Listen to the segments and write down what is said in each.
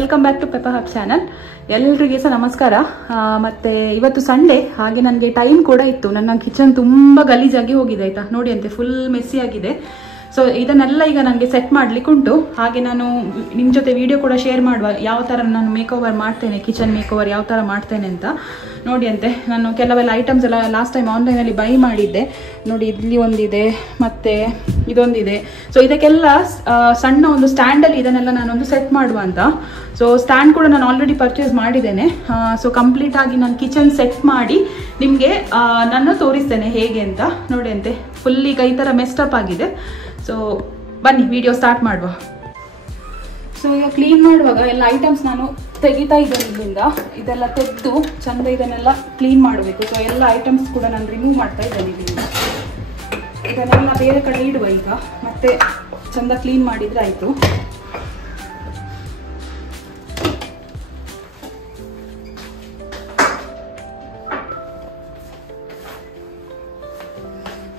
Welcome back to Pepper Hub channel. ಎಲ್ಲರಿಗೆ ಸಹ ನಮಸ್ಕಾರ. ಮತ್ತೆ ಇವತ್ತು ಸಂಡೇ, ಹಾಗೆ ನನಗೆ ಟೈಮ್ ಕೂಡ ಇತ್ತು. ನನ್ನ ಕಿಚನ್ ತುಂಬ ಗಲೀಜಾಗಿ ಹೋಗಿದೆ ಆಯ್ತಾ, ನೋಡಿ ಅಂತೆ ಫುಲ್ ಮೆಸ್ಸಿ ಆಗಿದೆ. ಸೊ ಇದನ್ನೆಲ್ಲ ಈಗ ನನಗೆ ಸೆಟ್ ಮಾಡ್ಲಿಕ್ಕೆ ಉಂಟು. ಹಾಗೆ ನಾನು ನಿಮ್ಮ ಜೊತೆ ವಿಡಿಯೋ ಕೂಡ ಶೇರ್ ಮಾಡುವ, ಯಾವ ಥರ ನಾನು ಮೇಕ್ ಓವರ್ ಮಾಡ್ತೇನೆ, ಕಿಚನ್ ಮೇಕ್ ಓವರ್ ಯಾವ ಥರ ಮಾಡ್ತೇನೆ ಅಂತ. ನೋಡಿ ಅಂತೆ ನಾನು ಕೆಲವೆಲ್ಲ ಐಟಮ್ಸ್ ಎಲ್ಲ ಲಾಸ್ಟ್ ಟೈಮ್ ಆನ್ಲೈನಲ್ಲಿ ಬೈ ಮಾಡಿದ್ದೆ. ನೋಡಿ ಇಲ್ಲಿ ಒಂದಿದೆ, ಮತ್ತು ಇದೊಂದಿದೆ. ಸೊ ಇದಕ್ಕೆಲ್ಲ ಸಣ್ಣ ಒಂದು ಸ್ಟ್ಯಾಂಡಲ್ಲಿ ಇದನ್ನೆಲ್ಲ ನಾನೊಂದು ಸೆಟ್ ಮಾಡುವ ಅಂತ. ಸೊ ಸ್ಟ್ಯಾಂಡ್ ಕೂಡ ನಾನು ಆಲ್ರೆಡಿ ಪರ್ಚೇಸ್ ಮಾಡಿದ್ದೇನೆ. ಸೊ ಕಂಪ್ಲೀಟ್ ಆಗಿ ನಾನು ಕಿಚನ್ ಸೆಟ್ ಮಾಡಿ ನಿಮಗೆ ನಾನು ತೋರಿಸ್ತೇನೆ ಹೇಗೆ ಅಂತ. ನೋಡಿ ಅಂತೆ ಫುಲ್ ಈಗ ಈ ಥರ ಮೆಸ್ಟಪ್ ಆಗಿದೆ. ಸೊ ಬನ್ನಿ ವಿಡಿಯೋ ಸ್ಟಾರ್ಟ್ ಮಾಡುವ. ಸೊ ಈಗ ಕ್ಲೀನ್ ಮಾಡುವಾಗ ಎಲ್ಲ ಐಟಮ್ಸ್ ನಾನು ತೆಗಿತಾ ಇದ್ದೇನೆ ಇಲ್ಲಿಂದ. ಇದೆಲ್ಲ ತೆಗೆದು ಚಂದ ಇದನ್ನೆಲ್ಲ ಕ್ಲೀನ್ ಮಾಡಬೇಕು. ಸೊ ಎಲ್ಲ ಐಟಮ್ಸ್ ಕೂಡ ನಾನು ರಿಮೂವ್ ಮಾಡ್ತಾ ಇದ್ದೇನೆ ಇಲ್ಲಿಂದ. ಇದನ್ನೆಲ್ಲ ಬೇರೆ ಕಡೆ ಇಡುವ ಈಗ, ಮತ್ತೆ ಚಂದ ಕ್ಲೀನ್ ಮಾಡಿದ್ರೆ ಆಯಿತು.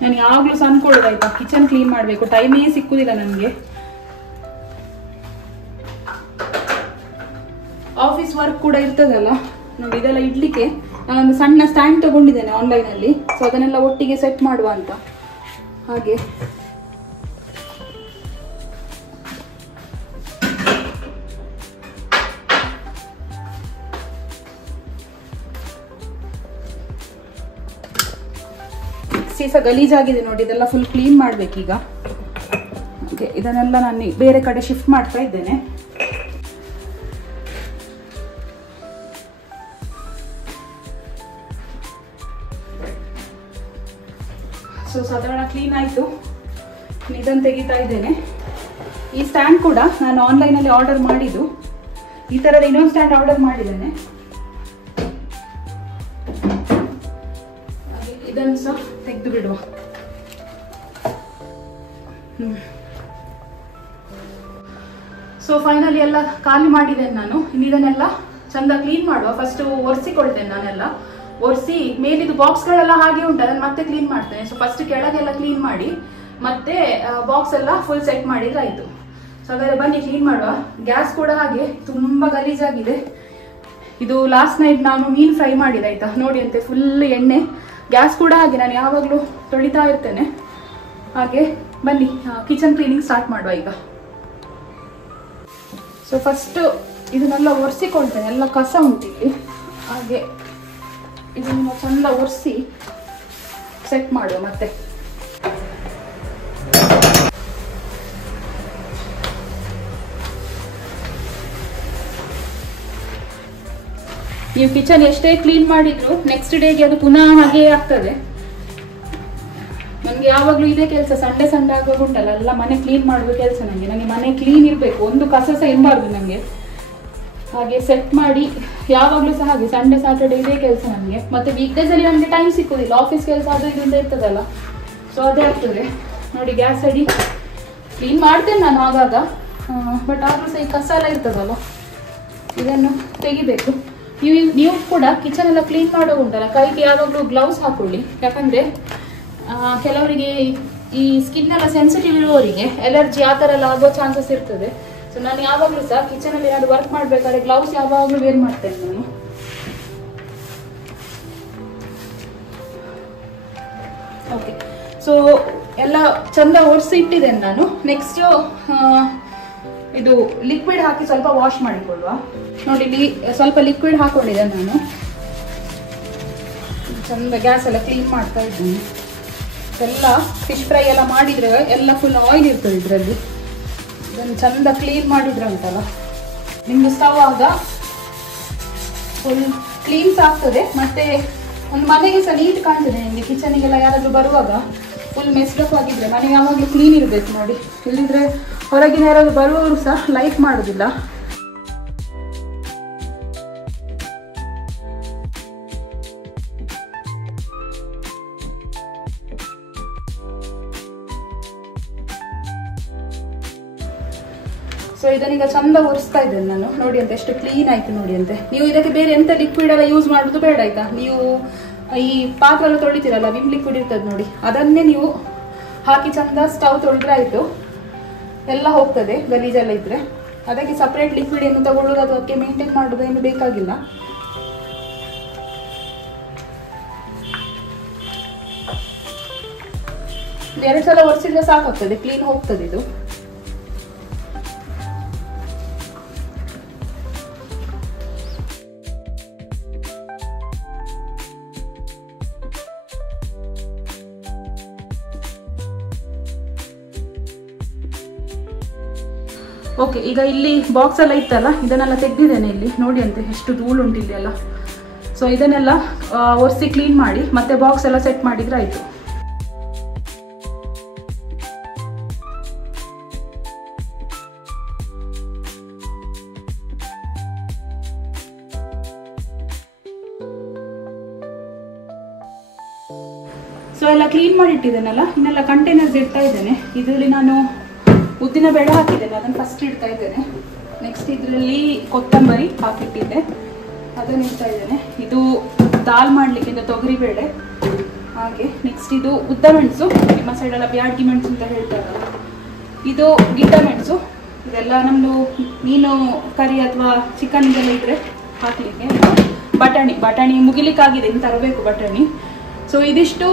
ನಾನು ಯಾವಾಗಲೂ ಸಣ್ಣ ಕೊಡೋದಾಯ್ತಾ, ಕಿಚನ್ ಕ್ಲೀನ್ ಮಾಡಬೇಕು, ಟೈಮೇ ಸಿಕ್ಕುದಿಲ್ಲ ನನಗೆ. ಆಫೀಸ್ ವರ್ಕ್ ಕೂಡ ಇರ್ತದಲ್ಲ ನೋಡಿ, ಇದೆಲ್ಲ ಇಡ್ಲಿಕ್ಕೆ ನಾನೊಂದು ಸಣ್ಣ ಸ್ಟ್ಯಾಂಡ್ ತಗೊಂಡಿದ್ದೇನೆ ಆನ್ಲೈನಲ್ಲಿ. ಸೊ ಅದನ್ನೆಲ್ಲ ಒಟ್ಟಿಗೆ ಸೆಟ್ ಮಾಡುವ ಅಂತ. ಹಾಗೆ ಸಹ ಗಲೀಜಾಗಿದೆ ನೋಡಿ, ಇದೆಲ್ಲ ಫುಲ್ ಕ್ಲೀನ್ ಮಾಡ್ಬೇಕೀಗ. ಓಕೆ, ಇದನ್ನೆಲ್ಲ ನಾನು ಬೇರೆ ಕಡೆ ಶಿಫ್ಟ್ ಮಾಡ್ತಾ ಇದ್ದೇನೆ. ಸೊ ಸಾಧಾರಣ ಕ್ಲೀನ್ ಆಯಿತು. ಇದನ್ನು ತೆಗಿತಾ ಇದ್ದೇನೆ. ಈ ಸ್ಟ್ಯಾಂಡ್ ಕೂಡ ನಾನು ಆನ್ಲೈನಲ್ಲಿ ಆರ್ಡರ್ ಮಾಡಿದ್ದು. ಈ ಥರದ ಇನ್ನೊಂದು ಸ್ಟ್ಯಾಂಡ್ ಆರ್ಡರ್ ಮಾಡಿದ್ದೇನೆ. ಇದನ್ನು ಸಹ ತೆಗೆದು ಬಿಡುವ. ಸೊ ಫೈನಲಿ ಎಲ್ಲ ಖಾಲಿ ಮಾಡಿದ್ದೇನೆ ನಾನು. ಇನ್ನು ಇದನ್ನೆಲ್ಲ ಚಂದ ಕ್ಲೀನ್ ಮಾಡುವ. ಫಸ್ಟ್ ಒರೆಸಿಕೊಳ್ತೇನೆ ನಾನೆಲ್ಲ. ಒರೆಸಿ ಮೇಲಿದು ಬಾಕ್ಸ್ಗಳೆಲ್ಲ ಹಾಗೆ ಉಂಟು, ಅದನ್ನು ಮತ್ತೆ ಕ್ಲೀನ್ ಮಾಡ್ತೇನೆ. ಸೊ ಫಸ್ಟ್ ಕೆಳಗೆಲ್ಲ ಕ್ಲೀನ್ ಮಾಡಿ ಮತ್ತೆ ಬಾಕ್ಸ್ ಎಲ್ಲ ಫುಲ್ ಸೆಟ್ ಮಾಡಿದ್ರೆ ಆಯಿತು. ಸೊ ಹಾಗಾದ್ರೆ ಬನ್ನಿ ಕ್ಲೀನ್ ಮಾಡುವ. ಗ್ಯಾಸ್ ಕೂಡ ಹಾಗೆ ತುಂಬ ಗಲೀಜಾಗಿದೆ. ಇದು ಲಾಸ್ಟ್ ನೈಟ್ ನಾನು ಮೀನು ಫ್ರೈ ಮಾಡಿದೆ ಆಯ್ತಾ, ನೋಡಿ ಅಂತೆ ಫುಲ್ ಎಣ್ಣೆ. ಗ್ಯಾಸ್ ಕೂಡ ಹಾಗೆ ನಾನು ಯಾವಾಗಲೂ ತೊಳಿತಾ ಇರ್ತೇನೆ. ಹಾಗೆ ಬನ್ನಿ ಕಿಚನ್ ಕ್ಲೀನಿಂಗ್ ಸ್ಟಾರ್ಟ್ ಮಾಡುವ ಈಗ. ಸೊ ಫಸ್ಟ್ ಇದನ್ನೆಲ್ಲ ಒರೆಸಿಕೊಳ್ತೇನೆ, ಎಲ್ಲ ಕಸ ಉಂಟಿಲ್ಲಿ. ಹಾಗೆ ಇದನ್ನು ಚಂದ ಒರೆಸಿ ಸೆಟ್ ಮಾಡುವ. ಮತ್ತೆ ನೀವು ಕಿಚನ್ ಎಷ್ಟೇ ಕ್ಲೀನ್ ಮಾಡಿದ್ರು ನೆಕ್ಸ್ಟ್ ಡೇಗೆ ಅದು ಪುನಃ ಹಾಗೆ ಆಗ್ತದೆ. ನನಗೆ ಯಾವಾಗಲೂ ಇದೇ ಕೆಲಸ. ಸಂಡೇ ಆಗುವಾಗ ಉಂಟಲ್ಲ, ಎಲ್ಲ ಮನೆ ಕ್ಲೀನ್ ಮಾಡುವ ಕೆಲಸ ನನಗೆ ಮನೆ ಕ್ಲೀನ್ ಇರಬೇಕು, ಒಂದು ಕಸ ಸಹ ಇರಬಾರ್ದು ನನಗೆ. ಹಾಗೆ ಸೆಟ್ ಮಾಡಿ ಯಾವಾಗಲೂ ಸಹ ಹಾಗೆ ಸಂಡೇ ಸ್ಯಾಟರ್ಡೇ ಇದೇ ಕೆಲಸ ನನಗೆ. ಮತ್ತೆ ವೀಕ್ ಡೇಸಲ್ಲಿ ನನಗೆ ಟೈಮ್ ಸಿಕ್ಕುದಿಲ್ಲ, ಆಫೀಸ್ ಕೆಲಸ ಅದು ಇದರಿಂದ ಇರ್ತದಲ್ಲ. ಸೊ ಅದೇ ಆಗ್ತದೆ ನೋಡಿ. ಗ್ಯಾಸ್ ಅಡಿ ಕ್ಲೀನ್ ಮಾಡ್ತೇನೆ ನಾನು ಆಗಾಗ, ಬಟ್ ಆದರೂ ಸಹ ಈ ಕಸ ಎಲ್ಲ ಇರ್ತದಲ್ಲ, ಇದನ್ನು ತೆಗಿಬೇಕು. ನೀವು ಕೂಡ ಕಿಚನ್ ಎಲ್ಲ ಕ್ಲೀನ್ ಮಾಡೋ ಉಂಟಲ್ಲ, ಕೈಗೆ ಯಾವಾಗಲೂ ಗ್ಲೌಸ್ ಹಾಕೊಳ್ಳಿ. ಯಾಕಂದರೆ ಕೆಲವರಿಗೆ ಈ ಸ್ಕಿನ್ ಎಲ್ಲ ಸೆನ್ಸಿಟಿವ್ ಇರುವವರಿಗೆ ಎಲರ್ಜಿ ಆ ಥರ ಎಲ್ಲ ಆಗೋ ಚಾನ್ಸಸ್ ಇರ್ತದೆ. ಸೊ ನಾನು ಯಾವಾಗಲೂ ಸಹ ಕಿಚನಲ್ಲಿ ಏನಾದ್ರು ವರ್ಕ್ ಮಾಡಬೇಕಾದ್ರೆ ಗ್ಲೌಸ್ ಯಾವಾಗಲೂ ವೇರ್ ಮಾಡ್ತೇನೆ ನಾನು. ಓಕೆ, ಸೊ ಎಲ್ಲ ಚಂದ ಒರೆಸಿ ಇಟ್ಟಿದ್ದೇನೆ ನಾನು. ನೆಕ್ಸ್ಟ್ ಇದು ಲಿಕ್ವಿಡ್ ಹಾಕಿ ಸ್ವಲ್ಪ ವಾಶ್ ಮಾಡಿಕೊಳ್ಳುವ. ನೋಡಿ ಇಲ್ಲಿ ಸ್ವಲ್ಪ ಲಿಕ್ವಿಡ್ ಹಾಕೊಂಡಿದ್ದೆ ನಾನು. ಚಂದ ಗ್ಯಾಸ್ ಎಲ್ಲ ಕ್ಲೀನ್ ಮಾಡ್ತಾ ಇದ್ದೀನಿ. ಎಲ್ಲ ಫಿಶ್ ಫ್ರೈ ಎಲ್ಲ ಮಾಡಿದ್ರೆ ಎಲ್ಲ ಫುಲ್ ಆಯಿಲ್ ಇರ್ತದೆ ಇದರಲ್ಲಿ. ಇದನ್ನು ಚಂದ ಕ್ಲೀನ್ ಮಾಡಿದ್ರೆ ಉಂಟಲ್ಲ, ನಿಮ್ದು ಸ್ಟವ್ ಆಗ ಫುಲ್ ಕ್ಲೀನ್ಸ್ ಆಗ್ತದೆ. ಮತ್ತೆ ಒಂದು ಮನೆಗೆ ಸಹ ನೀಟ್ ಕಾಣ್ತದೆ ನಿಮಗೆ. ಕಿಚನಿಗೆಲ್ಲ ಯಾರಾದರೂ ಬರುವಾಗ ಫುಲ್ ಮೆಸ್ಡಪ್ ಆಗಿದ್ರೆ ಮನೆ ಯಾವಾಗಲೂ ಕ್ಲೀನ್ ಇರಬೇಕು ನೋಡಿ. ಇಲ್ಲಿದ್ರೆ ಹೊರಗಿನ ಯಾರಾದರೂ ಬರುವವರು ಸಹ ಲೈಕ್ ಮಾಡೋದಿಲ್ಲ. ಸೊ ಇದನ್ನೀಗ ಚಂದ ಒರೆಸ್ತಾ ಇದ್ದೇನೆ ನಾನು. ನೋಡಿ ಅಂತ ಎಷ್ಟು ಕ್ಲೀನ್ ಆಯ್ತು ನೋಡಿ ಅಂತೆ. ನೀವು ಇದಕ್ಕೆ ಬೇರೆ ಎಂತ ಲಿಕ್ವಿಡ್ ಎಲ್ಲ ಯೂಸ್ ಮಾಡೋದು ಬೇಡ ಆಯ್ತಾ. ನೀವು ಈ ಪಾತ್ರೆ ಎಲ್ಲ ತೊಳಿತೀರಲ್ಲ, ವಿಮ್ ಲಿಕ್ವಿಡ್ ಇರ್ತದೆ ನೋಡಿ, ಅದನ್ನೇ ನೀವು ಹಾಕಿ ಚಂದ ಸ್ಟವ್ ತೊಳೆದ್ರೆ ಆಯಿತು. ಎಲ್ಲ ಹೋಗ್ತದೆ ಗಲೀಜೆಲ್ಲ ಇದ್ರೆ. ಅದಕ್ಕೆ ಸಪ್ರೇಟ್ ಲಿಕ್ವಿಡ್ ಏನು ತಗೊಳ್ಳೋದು, ಅದಕ್ಕೆ ಮೇಂಟೈನ್ ಮಾಡೋದು ಏನು ಬೇಕಾಗಿಲ್ಲ. ಎರಡು ಸಲ ಒರೆಸಿದ್ರೆ ಸಾಕಾಗ್ತದೆ, ಕ್ಲೀನ್ ಹೋಗ್ತದೆ ಇದು. ಓಕೆ, ಈಗ ಇಲ್ಲಿ ಬಾಕ್ಸ್ ಎಲ್ಲ ಇತ್ತಲ್ಲ, ಇದನ್ನೆಲ್ಲ ತೆಗೆದಿದ್ದೇನೆ. ಇಲ್ಲಿ ನೋಡಿ ಅಂತೆ ಎಷ್ಟು ಧೂಳು ಉಂಟು ಇಲ್ಲಿ ಎಲ್ಲ. ಸೊ ಇದನ್ನೆಲ್ಲ ಒರೆಸಿ ಕ್ಲೀನ್ ಮಾಡಿ ಮತ್ತೆ ಬಾಕ್ಸ್ ಎಲ್ಲ ಸೆಟ್ ಮಾಡಿದ್ರೆ ಆಯ್ತು. ಸೊ ಎಲ್ಲ ಕ್ಲೀನ್ ಮಾಡಿ ಇಟ್ಟಿದ್ದೇನಲ್ಲ, ಇನ್ನೆಲ್ಲ ಕಂಟೈನರ್ಸ್ ಇಡ್ತಾ ಇದ್ದೇನೆ. ಇದರಲ್ಲಿ ನಾನು ಉದ್ದಿನ ಬೇಳೆ ಹಾಕಿದ್ದೇನೆ, ಅದನ್ನು ಫಸ್ಟ್ ಇಡ್ತಾ ಇದ್ದೇನೆ. ನೆಕ್ಸ್ಟ್ ಇದರಲ್ಲಿ ಕೊತ್ತಂಬರಿ ಹಾಕಿಟ್ಟಿದ್ದೆ, ಅದನ್ನು ಇಡ್ತಾ ಇದ್ದೇನೆ. ಇದು ದಾಲ್ ಮಾಡಲಿಕ್ಕೆ ತೊಗರಿ ಬೇಳೆ. ಹಾಗೆ ನೆಕ್ಸ್ಟ್ ಇದು ಉದ್ದ ಮೆಣಸು, ನಿಮ್ಮ ಸೈಡೆಲ್ಲ ಬ್ಯಾಡ್ಗಿ ಮೆಣಸು ಅಂತ ಹೇಳ್ತಾರಲ್ಲ, ಇದು ಗಿಡ್ಡ ಮೆಣಸು. ಇದೆಲ್ಲ ನಮ್ಮದು ಮೀನು ಕರಿ ಅಥವಾ ಚಿಕನ್ ಇದೆಲ್ಲ ಇದ್ರೆ ಹಾಕಲಿಕ್ಕೆ. ಬಟಾಣಿ ಮುಗಿಲಿಕ್ಕಾಗಿದೆ, ಇನ್ನು ತರಬೇಕು ಬಟಾಣಿ. ಸೊ ಇದಿಷ್ಟು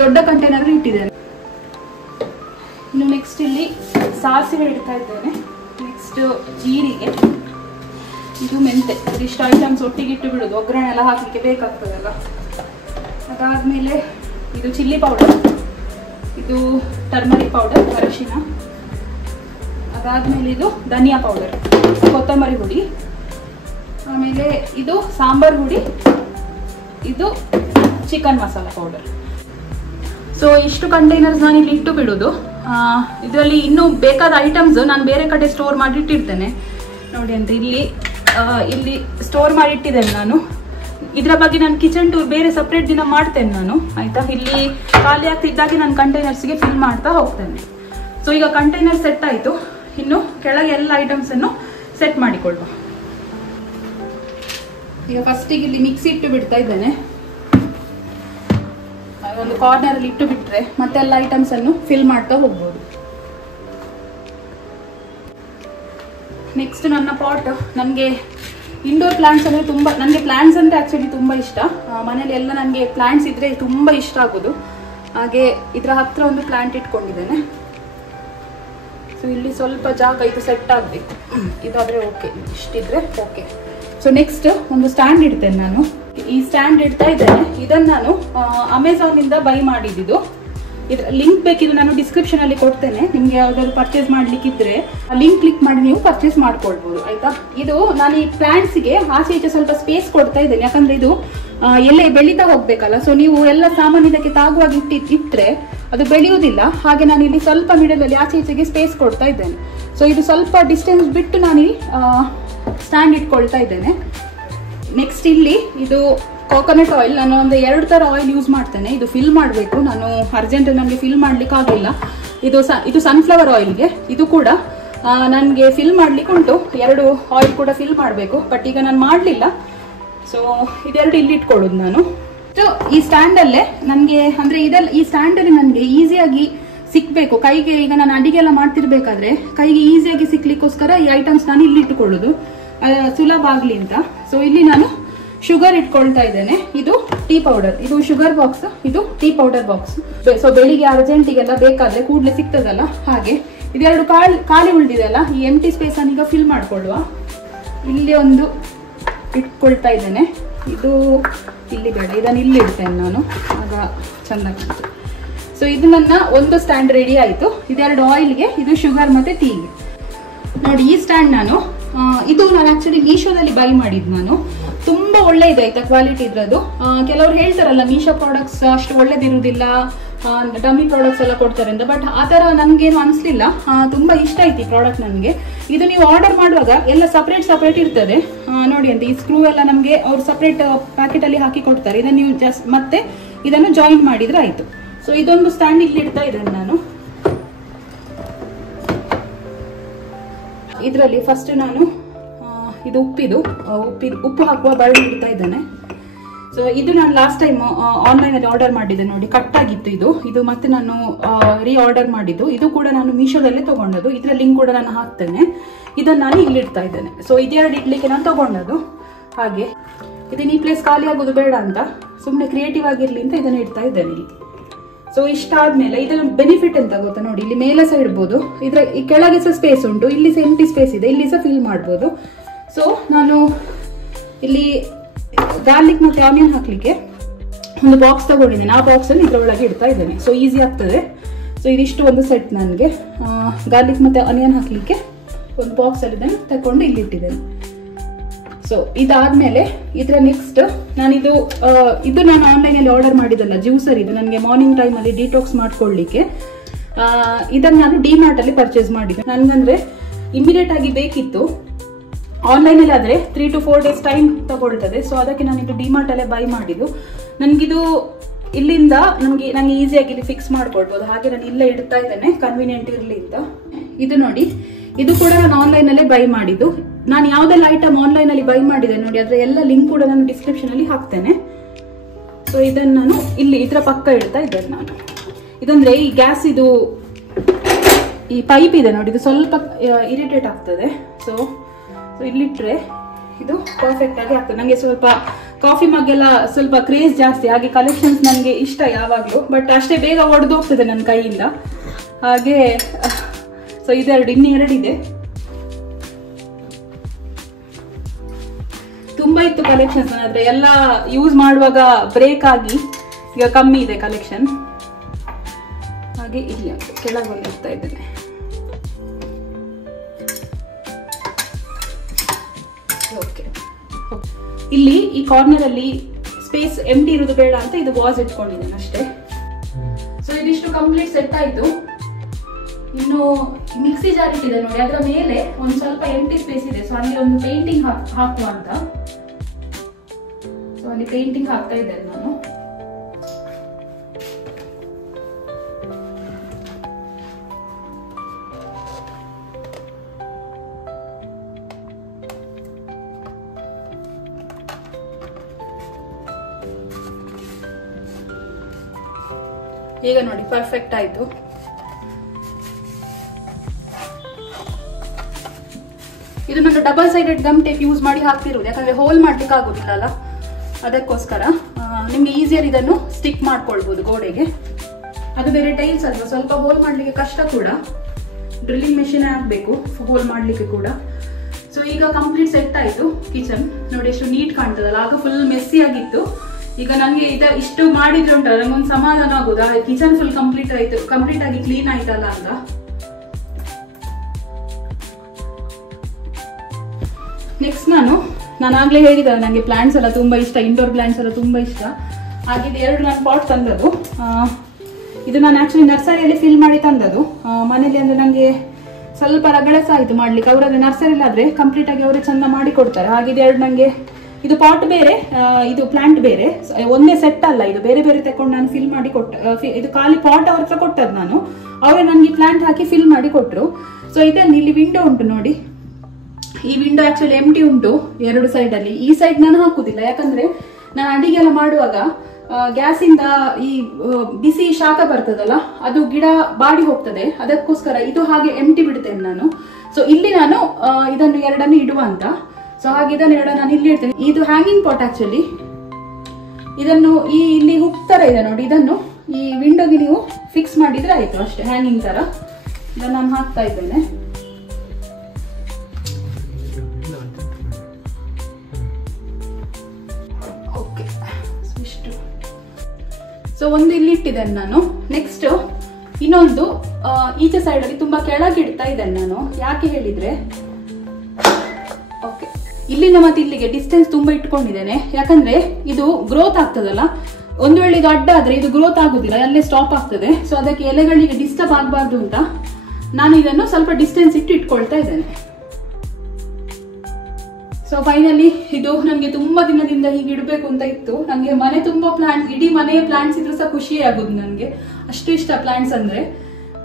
ದೊಡ್ಡ ಕಂಟೈನರ್ ಇಟ್ಟಿದ್ದೇನೆ. ಇನ್ನು ನೆಕ್ಸ್ಟ್ ಇಲ್ಲಿ ಸಾಸಿವೆ ಇಡ್ತಾ ಇದ್ದೇನೆ. ನೆಕ್ಸ್ಟ್ ಜೀರಿಗೆ, ಇದು ಮೆಂತೆ. ಇದಿಷ್ಟು ಐಟಮ್ಸ್ ಒಟ್ಟಿಗೆ ಇಟ್ಟು ಬಿಡೋದು, ಒಗ್ಗರಣೆ ಎಲ್ಲ ಹಾಕಲಿಕ್ಕೆ ಬೇಕಾಗ್ತದಲ್ಲ. ಅದಾದಮೇಲೆ ಇದು ಚಿಲ್ಲಿ ಪೌಡರ್, ಇದು ಟರ್ಮರಿಕ್ ಪೌಡರ್ ಅರಿಶಿನ. ಅದಾದಮೇಲೆ ಇದು ಧನಿಯಾ ಪೌಡರ್, ಕೊತ್ತಂಬರಿ ಹುಡಿ. ಆಮೇಲೆ ಇದು ಸಾಂಬಾರ್ ಹುಡಿ, ಇದು ಚಿಕನ್ ಮಸಾಲ ಪೌಡರ್. ಸೊ ಇಷ್ಟು ಕಂಟೈನರ್ಸ್ ನಾನು ಇಲ್ಲಿ ಇಟ್ಟು ಬಿಡೋದು. ಇದರಲ್ಲಿ ಇನ್ನೂ ಬೇಕಾದ ಐಟಮ್ಸ್ ನಾನು ಬೇರೆ ಕಡೆ ಸ್ಟೋರ್ ಮಾಡಿ ಇಟ್ಟಿರ್ತೇನೆ. ನೋಡಿ ಅಂತ ಇಲ್ಲಿ ಸ್ಟೋರ್ ಮಾಡಿ ಇಟ್ಟಿದ್ದೇನೆ ನಾನು. ಇದರ ಬಗ್ಗೆ ನಾನು ಕಿಚನ್ ಟೂರ್ ಬೇರೆ ಸಪ್ರೇಟ್ ದಿನ ಮಾಡ್ತೇನೆ ನಾನು, ಆಯ್ತಾ. ಇಲ್ಲಿ ಖಾಲಿ ಆಗ್ತಿದ್ದಾಗೆ ನಾನು ಕಂಟೈನರ್ಸ್ಗೆ ಫಿಲ್ ಮಾಡ್ತಾ ಹೋಗ್ತೇನೆ. ಸೊ ಈಗ ಕಂಟೈನರ್ ಸೆಟ್ ಆಯಿತು. ಇನ್ನು ಕೆಳಗೆ ಎಲ್ಲ ಐಟಮ್ಸನ್ನು ಸೆಟ್ ಮಾಡಿಕೊಳ್ಳುವ. ಈಗ ಫಸ್ಟಿಗೆ ಇಲ್ಲಿ ಮಿಕ್ಸಿ ಇಟ್ಟು ಬಿಡ್ತಾ ಇದ್ದೇನೆ. ಒಂದು ಕಾರ್ನರ್ ಅಲ್ಲಿ ಇಟ್ಟು ಬಿಟ್ರೆ ಮತ್ತೆ ಎಲ್ಲ ಐಟಮ್ಸ್ ಅನ್ನು ಫಿಲ್ ಮಾಡ್ತಾ ಹೋಗ್ಬೋದು. ನೆಕ್ಸ್ಟ್ ನನ್ನ ಪಾಟ್. ನನಗೆ ಇಂಡೋರ್ ಪ್ಲಾಂಟ್ಸ್ ಅಂದರೆ ತುಂಬ, ನನಗೆ ಪ್ಲಾಂಟ್ಸ್ ಅಂದರೆ ಆ್ಯಕ್ಚುಲಿ ತುಂಬ ಇಷ್ಟ. ಮನೇಲಿ ಎಲ್ಲ ನನಗೆ ಪ್ಲಾಂಟ್ಸ್ ಇದ್ರೆ ತುಂಬ ಇಷ್ಟ ಆಗೋದು. ಹಾಗೆ ಇದರ ಹತ್ರ ಒಂದು ಪ್ಲಾಂಟ್ ಇಟ್ಕೊಂಡಿದ್ದೇನೆ. ಸೊ ಇಲ್ಲಿ ಸ್ವಲ್ಪ ಜಾಗ ಇದು ಸೆಟ್ ಆಗಬೇಕು, ಇದಾದರೆ ಓಕೆ, ಇಷ್ಟಿದ್ರೆ ಓಕೆ. ಸೊ ನೆಕ್ಸ್ಟ್ ಒಂದು ಸ್ಟ್ಯಾಂಡ್ ಇಡ್ತೇನೆ ನಾನು. ಈ ಸ್ಟ್ಯಾಂಡ್ ಇಡ್ತಾ ಇದ್ದೇನೆ. ಇದನ್ನು ನಾನು ಅಮೆಝಾನ್ ಇಂದ ಬೈ ಮಾಡಿದ್ದು. ಇದ್ರ ಲಿಂಕ್ ಬೇಕಿದ್ರೆ ನಾನು ಡಿಸ್ಕ್ರಿಪ್ಷನ್ ಅಲ್ಲಿ ಕೊಡ್ತೇನೆ. ನಿಮ್ಗೆ ಯಾವ್ದಾದ್ರು ಪರ್ಚೇಸ್ ಮಾಡ್ಲಿಕ್ಕಿದ್ರೆ ಆ ಲಿಂಕ್ ಕ್ಲಿಕ್ ಮಾಡಿ ನೀವು ಪರ್ಚೇಸ್ ಮಾಡ್ಕೊಳ್ಬಹುದು, ಆಯ್ತಾ. ಇದು ನಾನು ಈ ಪ್ಲಾಂಟ್ಸ್ಗೆ ಆಚೆ ಈಚೆ ಸ್ವಲ್ಪ ಸ್ಪೇಸ್ ಕೊಡ್ತಾ ಇದ್ದೇನೆ, ಯಾಕಂದ್ರೆ ಇದು ಎಲ್ಲೇ ಬೆಳೀತಾ ಹೋಗ್ಬೇಕಲ್ಲ. ಸೊ ನೀವು ಎಲ್ಲ ಸಾಮಾನು ಇದಕ್ಕೆ ತಾಗುವಾಗಿ ಇಟ್ಟರೆ ಅದು ಬೆಳೆಯುವುದಿಲ್ಲ. ಹಾಗೆ ನಾನು ಇಲ್ಲಿ ಸ್ವಲ್ಪ ಮಿಡಲಲ್ಲಿ ಆಚೆ ಈಚೆಗೆ ಸ್ಪೇಸ್ ಕೊಡ್ತಾ ಇದ್ದೇನೆ. ಸೊ ಇದು ಸ್ವಲ್ಪ ಡಿಸ್ಟೆನ್ಸ್ ಬಿಟ್ಟು ನಾನು ಸ್ಟ್ಯಾಂಡ್ ಇಟ್ಕೊಳ್ತಾ ಇದ್ದೇನೆ. ನೆಕ್ಸ್ಟ್ ಇಲ್ಲಿ ಇದು ಕೋಕೋನಟ್ ಆಯಿಲ್. ನಾನು ಒಂದು 2 ಥರ ಆಯಿಲ್ ಯೂಸ್ ಮಾಡ್ತೇನೆ. ಇದು ಫಿಲ್ ಮಾಡಬೇಕು, ನಾನು ಅರ್ಜೆಂಟ್ ನನಗೆ ಫಿಲ್ ಮಾಡ್ಲಿಕ್ಕೆ ಆಗಲಿಲ್ಲ. ಇದು ಸನ್ಫ್ಲವರ್ ಆಯಿಲ್ಗೆ. ಇದು ಕೂಡ ನನಗೆ ಫಿಲ್ ಮಾಡ್ಲಿಕ್ಕೆ ಉಂಟು, 2 ಆಯಿಲ್ ಕೂಡ ಫಿಲ್ ಮಾಡಬೇಕು. ಬಟ್ ಈಗ ನಾನು ಮಾಡಲಿಲ್ಲ. ಸೊ ಇದೆರಡು ಇಲ್ಲಿ ಇಟ್ಕೊಳ್ಳೋದು ನಾನು. ಸೊ ಈ ಸ್ಟ್ಯಾಂಡಲ್ಲೇ ನನಗೆ ಅಂದರೆ ಈ ಸ್ಟ್ಯಾಂಡಲ್ಲಿ ನನಗೆ ಈಸಿಯಾಗಿ ಸಿಕ್ಬೇಕು ಕೈಗೆ. ಈಗ ನಾನು ಅಡಿಗೆ ಎಲ್ಲ ಮಾಡ್ತಿರ್ಬೇಕಾದ್ರೆ ಕೈಗೆ ಈಸಿಯಾಗಿ ಸಿಕ್ಲಿಕ್ಕೋಸ್ಕರ ಈ ಐಟಮ್ಸ್ ನಾನು ಇಲ್ಲಿ ಇಟ್ಟುಕೊಳ್ಳೋದು, ಸುಲಭ ಆಗಲಿ ಅಂತ. ಸೊ ಇಲ್ಲಿ ನಾನು ಶುಗರ್ ಇಟ್ಕೊಳ್ತಾ ಇದ್ದೇನೆ. ಇದು ಟೀ ಪೌಡರ್, ಇದು ಶುಗರ್ ಬಾಕ್ಸ್, ಇದು ಟೀ ಪೌಡರ್ ಬಾಕ್ಸ್. ಸೊ ಬೆಳಿಗ್ಗೆ ಅರ್ಜೆಂಟಿಗೆಲ್ಲ ಬೇಕಾದ್ರೆ ಕೂಡಲೇ ಸಿಗ್ತದಲ್ಲ ಹಾಗೆ. ಇದೆರಡು ಖಾಲಿ ಉಳಿದಿದೆಲ್ಲ, ಈ ಎಂಟಿ ಸ್ಪೇಸ್ ಅನ್ನು ಈಗ ಫಿಲ್ ಮಾಡ್ಕೊಳ್ಳುವ. ಇಲ್ಲಿ ಒಂದು ಇಟ್ಕೊಳ್ತಾ ಇದ್ದೇನೆ. ಇದು ಇಲ್ಲಿ ಬೇಡ, ಇದನ್ನು ಇಲ್ಲಿ ಇಡ್ತೇನೆ ನಾನು, ಆಗ ಚೆನ್ನಾಗಿತ್ತು. ಸೊ ಇದು ನನ್ನ ಒಂದು ಸ್ಟ್ಯಾಂಡ್ ರೆಡಿ ಆಯಿತು. ಇದೆರಡು ಆಯಿಲ್ಗೆ, ಇದು ಶುಗರ್ ಮತ್ತು ಟೀಗೆ. ನೋಡಿ ಈ ಸ್ಟ್ಯಾಂಡ್ ನಾನು ಆಕ್ಚುಲಿ ಮೀಶೋದಲ್ಲಿ ಬೈ ಮಾಡಿದ್ದು ನಾನು. ತುಂಬಾ ಒಳ್ಳೆ ಇದೆ ಆಯ್ತಾ, ಕ್ವಾಲಿಟಿ ಇದ್ರದ್ದು. ಕೆಲವರು ಹೇಳ್ತಾರಲ್ಲ ಮೀಶೋ ಪ್ರಾಡಕ್ಟ್ಸ್ ಅಷ್ಟು ಒಳ್ಳೇದಿರುವುದಿಲ್ಲ, ಡಮ್ಮಿ ಪ್ರಾಡಕ್ಟ್ಸ್ ಎಲ್ಲ ಕೊಡ್ತಾರೆ ಅಂತ. ಬಟ್ ಆ ಥರ ನನಗೇನು ಅನಿಸ್ಲಿಲ್ಲ, ತುಂಬಾ ಇಷ್ಟ ಆಯ್ತು ಈ ಪ್ರಾಡಕ್ಟ್ ನನಗೆ. ಇದು ನೀವು ಆರ್ಡರ್ ಮಾಡುವಾಗ ಎಲ್ಲ ಸಪ್ರೇಟ್ ಇರ್ತದೆ ನೋಡಿ ಅಂತ. ಈ ಸ್ಕ್ರೂ ಎಲ್ಲ ನಮಗೆ ಅವ್ರು ಸಪ್ರೇಟ್ ಪ್ಯಾಕೆಟ್ ಅಲ್ಲಿ ಹಾಕಿ ಕೊಡ್ತಾರೆ. ಇದನ್ನು ನೀವು ಮತ್ತೆ ಇದನ್ನು ಜಾಯಿನ್ ಮಾಡಿದ್ರೆ ಆಯ್ತು. ಸೊ ಇದೊಂದು ಸ್ಟ್ಯಾಂಡ್ ಇಲ್ಲಿ ಇಡ್ತಾ ಇದ್ದೇನೆ ನಾನು. ಇದರಲ್ಲಿ ಫಸ್ಟ್ ನಾನು ಇದು ಉಪ್ಪು ಹಾಕುವ ಬರಡು ಇಡ್ತಾ ಇದ್ದೇನೆ. ಸೊ ಇದು ನಾನು ಲಾಸ್ಟ್ ಟೈಮ್ ಆನ್ಲೈನಲ್ಲಿ ಆರ್ಡರ್ ಮಾಡಿದ್ದೆ ನೋಡಿ, ಕಟ್ ಆಗಿತ್ತು ಇದು ಮತ್ತೆ ನಾನು ರೀ ಆರ್ಡರ್ ಮಾಡಿದ್ದು. ಇದು ಕೂಡ ನಾನು ಮೀಶೋದಲ್ಲೇ ತಗೊಂಡದ್ದು. ಇದರ ಲಿಂಕ್ ಕೂಡ ನಾನು ಹಾಕ್ತೇನೆ. ಇದನ್ನ ನಾನು ಇಲ್ಲಿ ಇಡ್ತಾ ಇದ್ದೇನೆ. ಸೊ ಇದೆರಡು ಇಡ್ಲಿಕ್ಕೆ ನಾನು ತಗೊಂಡದ್ದು. ಹಾಗೆ ಇದನ್ನ ಈ ಪ್ಲೇಸ್ ಖಾಲಿ ಆಗೋದು ಬೇಡ ಅಂತ ಸುಮ್ಮನೆ ಕ್ರಿಯೇಟಿವ್ ಆಗಿರ್ಲಿ ಅಂತ ಇದನ್ನ ಇಡ್ತಾ ಇದ್ದೇನೆ ಇಲ್ಲಿ. ಸೊ ಇಷ್ಟ ಆದ್ಮೇಲೆ ಇದರ ಬೆನಿಫಿಟ್ ಎಂತ ಗೊತ್ತಾ ನೋಡಿ, ಇಲ್ಲಿ ಮೇಲೆ ಸಹ ಇಡ್ಬೋದು, ಇದ್ರ ಈ ಕೆಳಗೆ ಸಹ ಸ್ಪೇಸ್ ಉಂಟು, ಇಲ್ಲಿ ಸಹ ಎಂಟಿ ಸ್ಪೇಸ್ ಇದೆ, ಇಲ್ಲಿ ಸಹ ಫಿಲ್ ಮಾಡ್ಬೋದು. ಸೊ ನಾನು ಇಲ್ಲಿ ಗಾರ್ಲಿಕ್ ಮತ್ತೆ ಆನಿಯನ್ ಹಾಕ್ಲಿಕ್ಕೆ ಒಂದು ಬಾಕ್ಸ್ ತಗೊಂಡಿದ್ದೇನೆ, ಆ ಬಾಕ್ಸ್ ಅಲ್ಲಿ ಇದ್ರೊಳಗೆ ಇಡ್ತಾ ಇದ್ದೇನೆ. ಸೊ ಈಸಿ ಆಗ್ತದೆ. ಸೊ ಇದಿಷ್ಟು ಒಂದು ಸೆಟ್ ನನಗೆ ಗಾರ್ಲಿಕ್ ಮತ್ತೆ ಆನಿಯನ್ ಹಾಕ್ಲಿಕ್ಕೆ ಒಂದು ಬಾಕ್ಸ್ ಅಲ್ಲಿ ಇದನ್ನು ತಕೊಂಡು ಇಲ್ಲಿ ಇಟ್ಟಿದ್ದೇನೆ. ಸೊ ಇದಾದ್ಮೇಲೆ ಇದರ ನೆಕ್ಸ್ಟ್ ನಾನಿದು ನಾನು ಆನ್ಲೈನ್ ಅಲ್ಲಿ ಆರ್ಡರ್ ಮಾಡಿದಲ್ಲ ಜ್ಯೂಸರ್, ಇದು ನನಗೆ ಮಾರ್ನಿಂಗ್ ಟೈಮ್ ಅಲ್ಲಿ ಡಿಟಾಕ್ಸ್ ಮಾಡ್ಕೊಳ್ಳಿಕ್ಕೆ. ಇದನ್ನ ನಾನು ಡಿಮಾರ್ಟ್ ಅಲ್ಲಿ ಪರ್ಚೇಸ್ ಮಾಡಿದ್ದೆ. ನನ್ಗಂದ್ರೆ ಇಮಿಡಿಯೇಟ್ ಆಗಿ ಬೇಕಿತ್ತು. ಆನ್ಲೈನ್ ಅಲ್ಲಿ ಆದ್ರೆ 3 to 4 days ಟೈಮ್ ತಗೊಳ್ತದೆ. ಸೊ ಅದಕ್ಕೆ ನಾನು ಇದು ಡಿಮಾರ್ಟ್ ಅಲ್ಲೇ ಬೈ ಮಾಡಿದ್ದು. ನನ್ಗಿದು ಇಲ್ಲಿಂದ ನಂಗೆ ಈಸಿಯಾಗಿ ಇಲ್ಲಿ ಫಿಕ್ಸ್ ಮಾಡ್ಕೊಳ್ಬಹುದು. ಹಾಗೆ ನಾನು ಇಲ್ಲೇ ಇಡ್ತಾ ಇದ್ದೇನೆ, ಕನ್ವೀನಿಯಂಟ್ ಇರ್ಲಿ ಅಂತ. ಇದು ನೋಡಿ, ಇದು ಕೂಡ ನಾನು ಆನ್ಲೈನ್ ಅಲ್ಲೇ ಬೈ ಮಾಡಿದ್ದು. ನಾನು ಯಾವ್ದೆಲ್ಲ ಐಟಮ್ ಆನ್ಲೈನ್ ಅಲ್ಲಿ ಬೈ ಮಾಡಿದೆ ನೋಡಿ, ಅದ್ರ ಎಲ್ಲ ಲಿಂಕ್ ಕೂಡ ನಾನು ಡಿಸ್ಕ್ರಿಪ್ಷನ್ ಅಲ್ಲಿ ಹಾಕ್ತೇನೆ. ಸೊ ಇದನ್ನ ನಾನು ಇಲ್ಲಿ ಇದ್ರ ಪಕ್ಕ ಇಡ್ತಾ ಇದ್ದೇನೆ. ನಾನು ಇದಂದ್ರೆ ಈ ಗ್ಯಾಸ್ ಇದು ಈ ಪೈಪ್ ಇದೆ ನೋಡಿ, ಇದು ಸ್ವಲ್ಪ ಇರಿಟೇಟ್ ಆಗ್ತದೆ. ಸೊ ಇಲ್ಲಿಟ್ರೆ ಇದು ಪರ್ಫೆಕ್ಟ್ ಆಗಿ ಆಗ್ತದೆ. ನಂಗೆ ಸ್ವಲ್ಪ ಕಾಫಿ ಮಗ್ ಎಲ್ಲ ಸ್ವಲ್ಪ ಕ್ರೇಜ್ ಜಾಸ್ತಿ, ಹಾಗೆ ಕಲೆಕ್ಷನ್ಸ್ ನನಗೆ ಇಷ್ಟ ಯಾವಾಗ್ಲೂ, ಬಟ್ ಅಷ್ಟೇ ಬೇಗ ಒಡೆದು ಹೋಗ್ತದೆ ನನ್ನ ಕೈಯಿಂದ. ಹಾಗೆ ಸೊ ಇನ್ನೆರಡಿದೆ. ತುಂಬಾ ಇತ್ತು ಕಲೆಕ್ಷನ್ಸ್, ಆದ್ರೆ ಎಲ್ಲ ಯೂಸ್ ಮಾಡುವಾಗ ಬ್ರೇಕ್ ಆಗಿ ಈಗ ಕಮ್ಮಿ ಇದೆ ಕಲೆಕ್ಷನ್. ಹಾಗೆ ಇಲ್ಲಿ ಕೆಳಗೆ ಒಂದು ಇಡ್ತಾ ಇದ್ದೇನೆ. ಇಲ್ಲಿ ಈ ಕಾರ್ನರ್ ಅಲ್ಲಿ ಸ್ಪೇಸ್ ಎಂಟಿ ಇರೋದು ಬೇಡ ಅಂತ ಇದು ವಾಸ್ ಇಟ್ಕೊಂಡಿದ್ದೇನೆ ಅಷ್ಟೇ. ಸೊ ಇದಿಷ್ಟು ಕಂಪ್ಲೀಟ್ ಸೆಟ್ ಆಯ್ತು. ಇನ್ನು ಮಿಕ್ಸಿ ಜಾರ್ ಇಟ್ಟಿದೆ ನೋಡಿ, ಅದರ ಮೇಲೆ ಒಂದು ಸ್ವಲ್ಪ ಎಂಟಿ ಸ್ಪೇಸ್ ಇದೆ. ಸೊ ಅಲ್ಲಿ ಒಂದು ಪೇಂಟಿಂಗ್ ಹಾಕುವ ಅಂತ. ಸೊ ಅಲ್ಲಿ ಪೇಂಟಿಂಗ್ ಹಾಕ್ತಾ ಇದ್ದೇನೆ ನಾನು. ಈಗ ನೋಡಿ ಪರ್ಫೆಕ್ಟ್ ಆಯ್ತು. ಇದು ನಾನು double sided gum tape use ಮಾಡಿ ಹಾಕ್ತಿರೋದು, ಯಾಕಂದ್ರೆ ಹೋಲ್ ಮಾಡ್ಲಿಕ್ಕೆ ಆಗುದಿಲ್ಲ ಅಲ್ಲ, ಅದಕ್ಕೋಸ್ಕರ. ನಿಮ್ಗೆ ಈಸಿಯರ್ ಇದನ್ನು ಸ್ಟಿಕ್ ಮಾಡ್ಕೊಳ್ಬಹುದು ಗೋಡೆಗೆ. ಅದು ಬೇರೆ ಟೈಲ್ಸ್ ಅಲ್ವಾ, ಸ್ವಲ್ಪ ಹೋಲ್ ಮಾಡ್ಲಿಕ್ಕೆ ಕಷ್ಟ ಕೂಡ. ಡ್ರಿಲ್ಲಿಂಗ್ ಮೆಷಿನ್ ಆಗ್ಬೇಕು ಹೋಲ್ ಮಾಡ್ಲಿಕ್ಕೆ ಕೂಡ. ಸೊ ಈಗ ಕಂಪ್ಲೀಟ್ ಸೆಟ್ ಆಯ್ತು ಕಿಚನ್. ನೋಡಿ ಎಷ್ಟು ನೀಟ್ ಕಾಣ್ತದಲ್ಲ, ಆಗ ಫುಲ್ ಮೆಸ್ಸಿ ಆಗಿತ್ತು. ಈಗ ನಂಗೆ ಇಷ್ಟು ಮಾಡಿದ್ರೆ ಉಂಟಲ್ಲ ನಂಗೊಂದು ಸಮಾಧಾನ ಆಗುದು, ಕಿಚನ್ ಫುಲ್ ಕಂಪ್ಲೀಟ್ ಆಗಿ ಕ್ಲೀನ್ ಆಯ್ತಲ್ಲ ಅಂತ. ನೆಕ್ಸ್ಟ್ ನಾನು ಆಗ್ಲೇ ಹೇಳಿದೆ ನಂಗೆ ಪ್ಲಾಂಟ್ಸ್ ಎಲ್ಲ ತುಂಬಾ ಇಷ್ಟ, ಇಂಡೋರ್ ಪ್ಲಾಂಟ್ಸ್ ಎಲ್ಲ ತುಂಬಾ ಇಷ್ಟ. ಹಾಗೆ 2 ನಾನು ಪಾಟ್ ತಂದದ್ದು. ಇದು ನಾನು ಆಕ್ಚುಲಿ ನರ್ಸರಿಯಲ್ಲಿ ಫಿಲ್ ಮಾಡಿ ತಂದದ್ದು ಮನೇಲಿ. ಅಂದ್ರೆ ನಂಗೆ ಸ್ವಲ್ಪ ರಗಳೆಸ ಆಯ್ತು ಮಾಡ್ಲಿಕ್ಕೆ. ಅವರಾದ್ರೆ ನರ್ಸರಿಯಲ್ಲಿ ಆದ್ರೆ ಕಂಪ್ಲೀಟ್ ಆಗಿ ಅವರೇ ಚಂದ ಮಾಡಿ ಕೊಡ್ತಾರೆ. ಹಾಗೆ 2 ನಂಗೆ ಇದು ಪಾಟ್ ಬೇರೆ, ಇದು ಪ್ಲಾಂಟ್ ಬೇರೆ, ಒಂದೇ ಸೆಟ್ ಅಲ್ಲ, ಇದು ಬೇರೆ ಬೇರೆ ತಕೊಂಡು ನಾನು ಫಿಲ್ ಮಾಡಿ ಇದು ಖಾಲಿ ಪಾಟ್ ಅವ್ರ ಹತ್ರ ಕೊಟ್ಟದ್ದು ನಾನು. ಅವರೇ ನನಗೆ ಪ್ಲಾಂಟ್ ಹಾಕಿ ಫಿಲ್ ಮಾಡಿ ಕೊಟ್ರು. ಸೊ ಇದನ್ನು ಇಲ್ಲಿ ವಿಂಡೋ ಉಂಟು ನೋಡಿ, ಈ ವಿಂಡೋ ಆಕ್ಚುಲಿ ಎಂಟಿ ಉಂಟು 2 ಸೈಡ್ ಅಲ್ಲಿ. ಈ ಸೈಡ್ ನಾನು ಹಾಕುದಿಲ್ಲ, ಯಾಕಂದ್ರೆ ನಾನು ಅಡಿಗೆ ಎಲ್ಲ ಮಾಡುವಾಗ ಗ್ಯಾಸ್ ಇಂದ ಈ ಬಿಸಿ ಶಾಖ ಬರ್ತದಲ್ಲ, ಅದು ಗಿಡ ಬಾಡಿ ಹೋಗ್ತದೆ. ಅದಕ್ಕೋಸ್ಕರ ಇದು ಹಾಗೆ ಎಂಟಿ ಬಿಡ್ತೇನೆ ನಾನು. ಸೊ ಇಲ್ಲಿ ನಾನು ಇದನ್ನು 2 ಇಡುವ ಅಂತ. ಸೊ ಹಾಗೆ ಇದನ್ನು 2 ನಾನು ಇಲ್ಲಿ ಇಡ್ತೇನೆ. ಇದು ಹ್ಯಾಂಗಿಂಗ್ ಪಾಟ್ ಆಕ್ಚುಲಿ. ಇದನ್ನು ಇಲ್ಲಿ ಹುಕ್ ತರ ಇದೆ ನೋಡಿ, ಇದನ್ನು ಈ ವಿಂಡೋಗೆ ನೀವು ಫಿಕ್ಸ್ ಮಾಡಿದ್ರೆ ಆಯ್ತು ಅಷ್ಟೇ, ಹ್ಯಾಂಗಿಂಗ್ ತರ. ಇದನ್ನು ನಾನು ಹಾಕ್ತಾ ಇದ್ದೇನೆ. ಓಕೆ, ಇಷ್ಟು. ಸೊ ಒಂದು ಇಲ್ಲಿ ಇಟ್ಟಿದ್ದೇನೆ ನಾನು. ನೆಕ್ಸ್ಟ್ ಇನ್ನೊಂದು ಈಚೆ ಸೈಡ್ ಅಲ್ಲಿ ತುಂಬಾ ಕೆಳಗೆ ಇಡ್ತಾ ಇದ್ದೇನೆ ನಾನು. ಯಾಕೆ ಹೇಳಿದ್ರೆ ಓಕೆ, ಇಲ್ಲಿಂದ ಮತ್ತೆ ಇಲ್ಲಿಗೆ ಡಿಸ್ಟೆನ್ಸ್ ತುಂಬಾ ಇಟ್ಕೊಂಡಿದ್ದೇನೆ. ಯಾಕಂದ್ರೆ ಇದು ಗ್ರೋತ್ ಆಗ್ತದಲ್ಲ, ಒಂದು ವೇಳೆ ಇದು ಅಡ್ಡ ಆದ್ರೆ ಇದು ಗ್ರೋತ್ ಆಗುದಿಲ್ಲ, ಅಲ್ಲೇ ಸ್ಟಾಪ್ ಆಗ್ತದೆ. ಸೊ ಅದಕ್ಕೆ ಎಲೆಗಳಿಗೆ ಡಿಸ್ಟರ್ಬ್ ಆಗಬಾರ್ದು ಅಂತ ನಾನು ಇದನ್ನು ಸ್ವಲ್ಪ ಡಿಸ್ಟೆನ್ಸ್ ಇಟ್ಕೊಳ್ತಾ ಇದ್ದೇನೆ. ಸೊ ಫೈನಲಿ ಇದು ನನಗೆ ತುಂಬಾ ದಿನದಿಂದ ಹೀಗೆ ಇಡಬೇಕು ಅಂತ ಇತ್ತು. ನನಗೆ ಮನೆ ತುಂಬಾ ಪ್ಲಾಂಟ್ಸ್, ಇಡೀ ಮನೆಯ ಪ್ಲಾಂಟ್ಸ್ ಇದ್ರೂ ಸಹ ಖುಷಿ ಆಗುದು ನನಗೆ, ಅಷ್ಟು ಇಷ್ಟ ಪ್ಲಾಂಟ್ಸ್ ಅಂದ್ರೆ.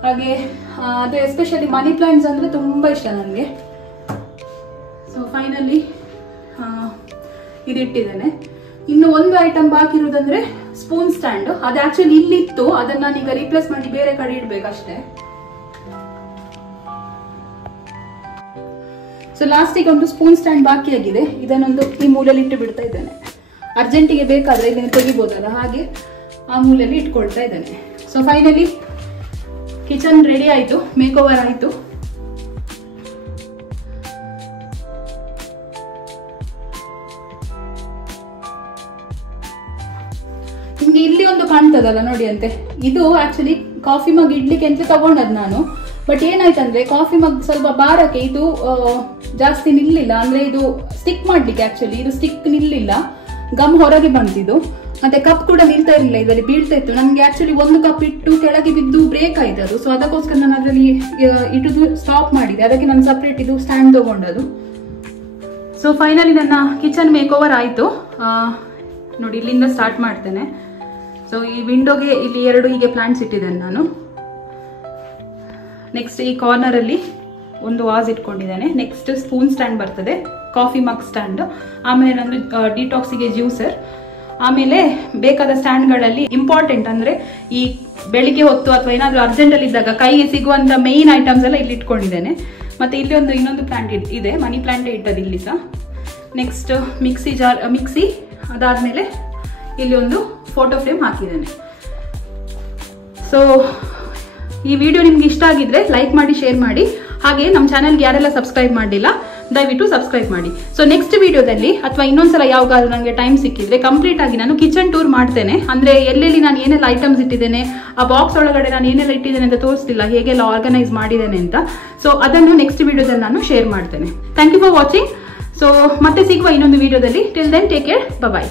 ಹಾಗೆ ಅದು ಎಸ್ಪೆಷಲಿ ಮನಿ ಪ್ಲಾಂಟ್ಸ್ ಅಂದ್ರೆ ತುಂಬಾ ಇಷ್ಟ ನನಗೆ. ಸೊ ಫೈನಲಿ ಇದಿಟ್ಟಿದ್ದೇನೆ. ಇನ್ನು ಒಂದು ಐಟಮ್ ಬಾಕಿ ಇರುವುದಂದ್ರೆ ಸ್ಪೂನ್ ಸ್ಟ್ಯಾಂಡ್. ಅದು ಆಕ್ಚುಲಿ ಇಲ್ಲಿತ್ತು, ಅದನ್ನ ನಾನೀಗ ರೀಪ್ಲೇಸ್ ಮಾಡಿ ಬೇರೆ ಕಡೆ ಇಡ್ಬೇಕಷ್ಟೇ. ಸೊ ಲಾಸ್ಟಿಗೆ ಒಂದು ಸ್ಪೂನ್ ಸ್ಟ್ಯಾಂಡ್ ಬಾಕಿ ಆಗಿದೆ, ಇದನ್ನೊಂದು ಈ ಮೂಲೆಯಲ್ಲಿ ಇಟ್ಟು ಬಿಡ್ತಾ ಇದ್ದೇನೆ. ಅರ್ಜೆಂಟಿಗೆ ಬೇಕಾದ್ರೆ ಇದನ್ನು ತೆಗಿಬೋದಲ್ಲ, ಹಾಗೆ ಆ ಮೂಲೆಯಲ್ಲಿ ಇಟ್ಕೊಳ್ತಾ ಇದ್ದೇನೆ. ಸೊ ಫೈನಲಿ ಕಿಚನ್ ರೆಡಿ ಆಯಿತು, ಮೇಕ್ ಓವರ್ ಆಯಿತು. ನಿಮ್ಗೆ ಇಲ್ಲಿ ಒಂದು ಕಾಣ್ತದಲ್ಲ ನೋಡಿ ಅಂತೆ, ಇದು ಆಕ್ಚುಲಿ ಕಾಫಿ ಮಗ್ ಇಡ್ಲಿಕ್ಕೆ ಅಂತ ತಗೊಂಡದ್ ನಾನು. ಬಟ್ ಏನಾಯ್ತಂದ್ರೆ ಕಾಫಿ ಮಗ್ ಸ್ವಲ್ಪ ಬಾರಕ್ಕೆ ಇದು ಜಾಸ್ತಿ ನಿಲ್ಲಿಲ್ಲ, ಅಂದ್ರೆ ಇದು ಸ್ಟಿಕ್ ಮಾಡ್ಲಿಕ್ಕೆ ಆಕ್ಚುಲಿ ಇದು ಸ್ಟಿಕ್ ನಿಲ್ಲಿಲ್ಲ, ಗಮ್ ಹೊರಗೆ ಬಂತಿದ್ದು. ಮತ್ತೆ ಕಪ್ ಕೂಡ ನಿಲ್ತಾ ಇರಲಿಲ್ಲ, ಇದರಲ್ಲಿ ಬೀಳ್ತಾ ಇತ್ತು. ನನ್ಗೆ ಆಕ್ಚುಲಿ ಒಂದು ಕಪ್ ಇಟ್ಟು ಕೆಳಗೆ ಬಿದ್ದು ಬ್ರೇಕ್ ಆಯ್ತು ಅದು. ಸೊ ಅದಕ್ಕೋಸ್ಕರ ನಾನು ಅದರಲ್ಲಿ ಇಟ್ಟು ಸ್ಟಾಪ್ ಮಾಡಿದೆ, ಅದಕ್ಕೆ ನಾನು ಸಪ್ರೇಟ್ ಇದು ಸ್ಟ್ಯಾಂಡ್ ತಗೊಂಡದು. ಸೊ ಫೈನಲಿ ನನ್ನ ಕಿಚನ್ ಮೇಕ್ ಓವರ್ ಆಯಿತು. ನೋಡಿ ಇಲ್ಲಿಂದ ಸ್ಟಾರ್ಟ್ ಮಾಡ್ತೇನೆ. ಸೊ ಈ ವಿಂಡೋಗೆ ಇಲ್ಲಿ 2 ಹೀಗೆ ಪ್ಲಾಂಟ್ಸ್ ಇಟ್ಟಿದ್ದೇನೆ ನಾನು. ನೆಕ್ಸ್ಟ್ ಈ ಕಾರ್ನರ್ ಅಲ್ಲಿ ಒಂದು ವಾಸ್ ಇಟ್ಕೊಂಡಿದ್ದೇನೆ. ನೆಕ್ಸ್ಟ್ ಸ್ಪೂನ್ ಸ್ಟ್ಯಾಂಡ್ ಬರ್ತದೆ, ಕಾಫಿ ಮಗ್ ಸ್ಟ್ಯಾಂಡ್, ಆಮೇಲೆ ನಂದು ಡಿಟಾಕ್ಸಿಗೆ ಜ್ಯೂಸರ್, ಆಮೇಲೆ ಬೇಕಾದ ಸ್ಟ್ಯಾಂಡ್ಗಳಲ್ಲಿ ಇಂಪಾರ್ಟೆಂಟ್ ಅಂದ್ರೆ ಈ ಬೆಳಿಗ್ಗೆ ಹೊತ್ತು ಅಥವಾ ಏನಾದ್ರೂ ಅರ್ಜೆಂಟ್ ಅಲ್ಲಿ ಇದ್ದಾಗ ಕೈಗೆ ಸಿಗುವಂತ ಮೇನ್ ಐಟಮ್ಸ್ ಎಲ್ಲ ಇಲ್ಲಿ ಇಟ್ಕೊಂಡಿದ್ದೇನೆ. ಮತ್ತೆ ಇಲ್ಲಿ ಇನ್ನೊಂದು ಪ್ಲಾಂಟ್ ಇದೆ, ಮನಿ ಪ್ಲಾಂಟ್ ಇಟ್ಟದ್ದು ಇಲ್ಲಿ ಸಹ. ನೆಕ್ಸ್ಟ್ ಮಿಕ್ಸಿ, ಅದಾದ್ಮೇಲೆ ಇಲ್ಲಿ ಒಂದು ಫೋಟೋ ಫ್ರೇಮ್ ಹಾಕಿದ್ದೇನೆ. ಸೊ ಈ ವಿಡಿಯೋ ನಿಮ್ಗೆ ಇಷ್ಟ ಆಗಿದ್ರೆ ಲೈಕ್ ಮಾಡಿ, ಶೇರ್ ಮಾಡಿ. ಹಾಗೆ ನಮ್ಮ ಚಾನಲ್ಗೆ ಯಾರೆಲ್ಲ ಸಬ್ಸ್ಕ್ರೈಬ್ ಮಾಡಿಲ್ಲ ದಯವಿಟ್ಟು ಸಬ್ಸ್ಕ್ರೈಬ್ ಮಾಡಿ. ಸೊ ನೆಕ್ಸ್ಟ್ ವಿಡಿಯೋದಲ್ಲಿ ಅಥವಾ ಇನ್ನೊಂದ್ಸಲ ಯಾವಾಗಾದ್ರೂ ನನಗೆ ಟೈಮ್ ಸಿಕ್ಕಿದ್ರೆ ಕಂಪ್ಲೀಟ್ ಆಗಿ ನಾನು ಕಿಚನ್ ಟೂರ್ ಮಾಡ್ತೇನೆ. ಅಂದ್ರೆ ಎಲ್ಲೆಲ್ಲಿ ನಾನು ಏನೆಲ್ಲ ಐಟಮ್ಸ್ ಇಟ್ಟಿದ್ದೇನೆ, ಆ ಬಾಕ್ಸ್ ಒಳಗಡೆ ನಾನು ಏನೆಲ್ಲ ಇಟ್ಟಿದ್ದೇನೆ ಅಂತ ತೋರಿಸ್ತಿಲ್ಲ, ಹೇಗೆಲ್ಲ ಆರ್ಗನೈಸ್ ಮಾಡಿದ್ದೇನೆ ಅಂತ. ಸೊ ಅದನ್ನು ನೆಕ್ಸ್ಟ್ ವಿಡಿಯೋದಲ್ಲಿ ನಾನು ಶೇರ್ ಮಾಡ್ತೇನೆ. Thank you for watching. So ಮತ್ತೆ ಸಿಗುವ ಇನ್ನೊಂದು ವಿಡಿಯೋದಲ್ಲಿ. ಟಿಲ್ ದೆನ್ ಟೇಕ್ ಕೇರ್, ಬಾಯ್.